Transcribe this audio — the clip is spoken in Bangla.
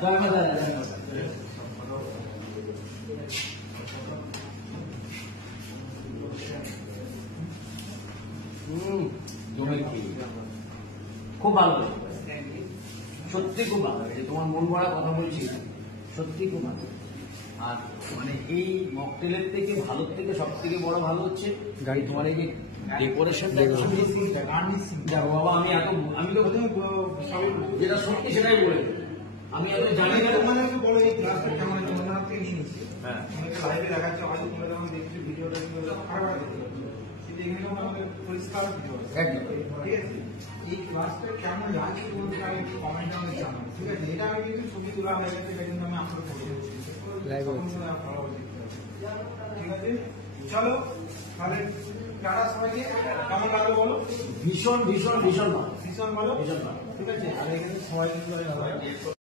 খুব ভালো, সত্যি খুব ভালো। তোমার মন ভরা কথা বলছি, সত্যি খুব ভালো। আর মানে এই মকটেলের থেকে ভালো থেকে সব থেকে বড় ভালো হচ্ছে গাড়ি তোমার এই যে ডেকোরেশনটা। বাবা আমি তো যেটা সত্যি সেটাই বলে, আমি এত জানি না। মানে বলো এই ক্লাসটা কেমন জগন্নাথ থেকে নিয়ে নিচ্ছি। হ্যাঁ, অনেকে লাইভে দেখাচ্ছে, হয়তো তোমরা যখন দেখছো ভিডিওটা খারাপ দেখতে কিন্তু এখানে আমাদের পরিষ্কার ভিডিও একদম ঠিক আছে। এই ক্লাসটা কেমন লাগছে বলতে আমি একটু কমেন্টে আমাকে জানাবো, ঠিক আছে। এটা আমি কিন্তু ছবি তোলা হয়ে গেছে, এটা কিন্তু আমি আপলোড করে দিচ্ছি, ঠিক আছে। চলো তাহলে যারা সবাইকে কেমন লাগলো বলো। ভীষণ ভীষণ ভীষণ ভালো, ভীষণ ভালো, ভীষণ ভালো, ঠিক আছে। আর এখানে সবাই কিন্তু